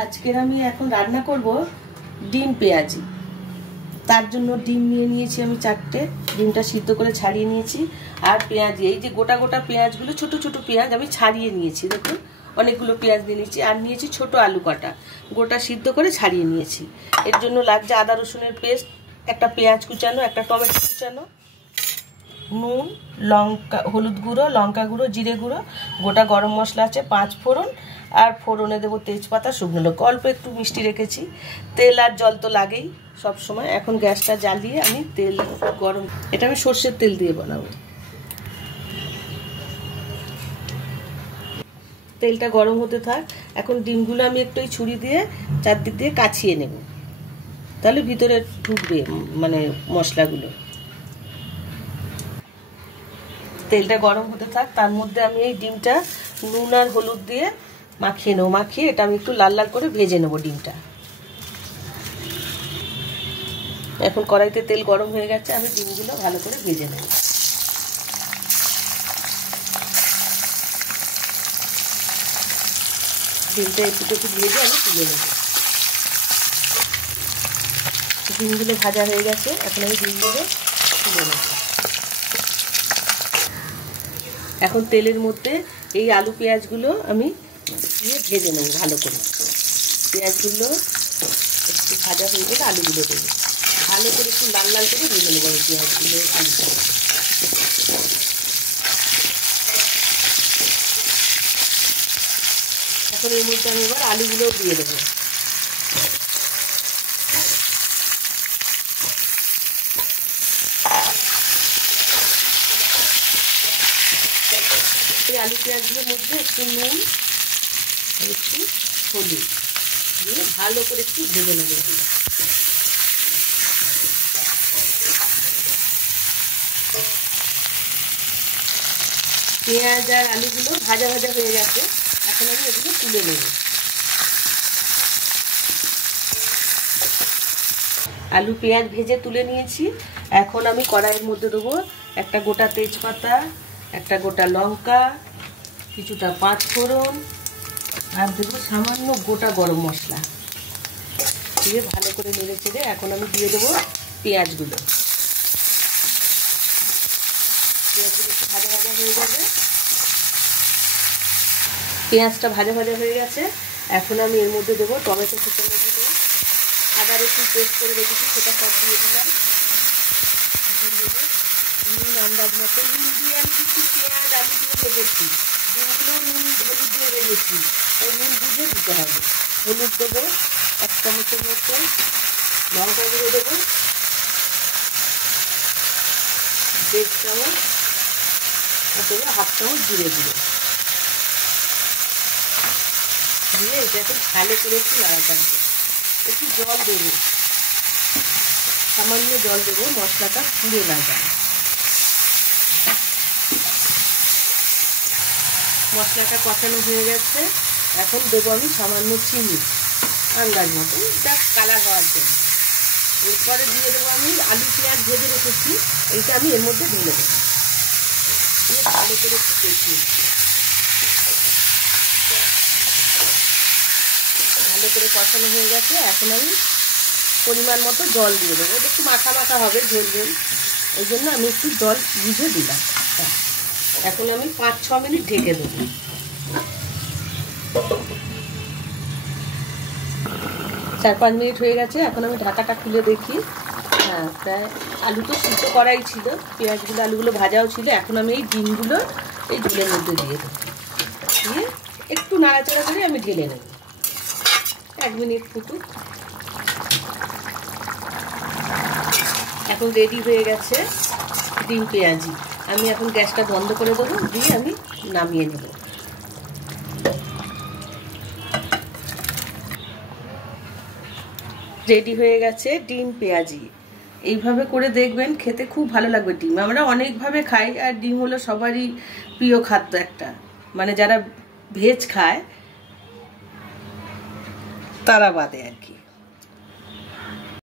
আজকের আমি এখন রান্না করব ডিম পেঁয়াজি। তার জন্য ডিম নিয়ে নিয়েছি আমি 4টে। ডিমটা সিদ্ধ করে ছাড়িয়ে নিয়েছি। আর পেঁয়াজি, এই যে গোটা গোটা পেঁয়াজগুলো, ছোট ছোট পেঁয়াজ আমি ছাড়িয়ে নিয়েছি। দেখুন অনেকগুলো পেঁয়াজ নিয়ে নিয়েছি। আর নিয়েছি ছোট আলু কাটা, গোটা সিদ্ধ করে ছাড়িয়ে নিয়েছি। এর জন্য লাগছে আদা রসুনের পেস্ট, একটা পেঁয়াজ কুচানো, একটা টমেটো কুচানো, নুন, লঙ্কা, হলুদ গুঁড়ো, লঙ্কা গুঁড়ো, জিরে গুঁড়ো, গোটা গরম মশলা আছে, 5 ফোড়ন, আর ফোড়নে দেবো তেজপাতা, শুকনো লঙ্কা, অল্প একটু মিষ্টি রেখেছি। তেল আর জল তো লাগেই সব সময়। এখন গ্যাসটা জ্বালিয়ে আমি তেল গরম, এটা আমি সর্ষের তেল দিয়ে বানাবো। তেলটা গরম হতে থাক। এখন ডিমগুলো আমি একটু ছুরি দিয়ে চারদিক দিয়ে কাছিয়ে নেব, তাহলে ভিতরে ঢুকবে মানে মশলাগুলো। তেলটা গরম হতে থাক, তার মধ্যে আমি এই ডিমটা নুন আর হলুদ দিয়ে মাখিয়ে নেবো। মাখিয়ে এটা আমি একটু লাল লাল করে ভেজে নেবো ডিমটা। এখন কড়াইতে তেল গরম হয়ে গেছে, আমি ডিমগুলো ভালো করে ভেজে নেব। ডিমটা একটু একটু ভেজে আমি তুলে নেব। ডিমগুলো ভাজা হয়ে গেছে, এখন আমি ডিমগুলো তুলে নেব। এখন তেলের মধ্যে এই আলু পেঁয়াজগুলো আমি দিয়ে ভেজে নেব ভালো করে। পেঁয়াজগুলো একটু ভাজা হয়ে গেলে আলুগুলো দেবো, ভালো করে একটু লাল লাল করে ভেজে নেবো পেঁয়াজগুলো, আলুটা। এখন এর মধ্যে আমি এবার আলুগুলোও দিয়ে দেবো। এই আলু পেঁয়াজগুলোর মধ্যে একটু নুন আর একটু হলুদ দিয়ে ভালো করে একটু ভেজে নেবো। পেঁয়াজ আর আলুগুলো ভাজা ভাজা হয়ে গেছে, এখন আমি এগুলো তুলে নেব। আলু পেঁয়াজ ভেজে তুলে নিয়েছি। এখন আমি কড়াইয়ের মধ্যে দেবো একটা গোটা তেজপাতা, একটা গোটা লঙ্কা, কিছুটা 5 ফোড়ন, আর দেবো সামান্য গোটা গরম মশলা দিয়ে ভালো করে নেড়ে চেড়ে এখন আমি দিয়ে দেবো পেঁয়াজগুলো। পেঁয়াজগুলো একটু ভাজা ভাজা হয়ে যাবে। পেঁয়াজটা ভাজা ভাজা হয়ে গেছে, এখন আমি এর মধ্যে দেবো টমেটো কুচানোগুলো, আদা রসুন পেস্ট করে রেখেছি সেটা সব দিয়ে দিলাম। নুন আন্দাজ মতো, নুন দিয়ে আমি কিছু পেঁয়াজ আলুগুলো ভেজেছি, ডিমগুলো নুন হলুদ দিয়ে ভেজেছি, ওই নুন বুঝে দিতে হবে। হলুদ দেবো 1 চামচের মতো, লঙ্কা গুঁড়ো দেবো 1.5 চামচ, আর দেবো 1/2 চামচ জিরে গুঁড়ো দিয়ে এটা এখন ভালো করে একটু নাড়াচাড়া করবো। একটু জল দেবো, সামান্য জল দেবো, মশলাটা পুড়ে না যায়। মশলাটা কষানো হয়ে গেছে, এখন দেবো আমি সামান্য চিনি আন্দাজ মতো, যা কালার হওয়ার জন্য। এরপরে দিয়ে দেবো আমি আলু পেঁয়াজ ভেজে রেখেছি, এইটা আমি এর মধ্যে ঢেলে দেবো, দিয়ে ভালো করে একটু কষিয়ে ভালো করে কষানো হয়ে গেছে। এখন আমি পরিমাণ মতো জল দিয়ে দেবো, এটা একটু মাখা মাখা হবে, ঝোল ঝোল, ওই জন্য আমি একটু জল বুঝে দিলাম। এখন আমি 5-6 মিনিট ঢেকে দেবো। 4-5 মিনিট হয়ে গেছে, এখন আমি ঢাকাটা খুলে দেখি। হ্যাঁ, প্রায় আলু তো সিদ্ধ করাই ছিল, পেঁয়াজগুলো আলুগুলো ভাজাও ছিল। এখন আমি এই ডিমগুলো এই ঝোলের মধ্যে দিয়ে দেবো, দিয়ে একটু নাড়াচাড়া করে আমি ঢেলে নেব। 1 মিনিট ফুটুক। এখন রেডি হয়ে গেছে ডিম পেঁয়াজি। আমি এখন গ্যাসটা বন্ধ করে দেবো, দিয়ে আমি নামিয়ে নেব। রেডি হয়ে গেছে ডিম পেঁয়াজি। এইভাবে করে দেখবেন, খেতে খুব ভালো লাগবে। ডিম আমরা অনেকভাবে খাই, আর ডিম হলো সবারই প্রিয় খাদ্য একটা, মানে যারা ভেজ খায় তারা বাদে।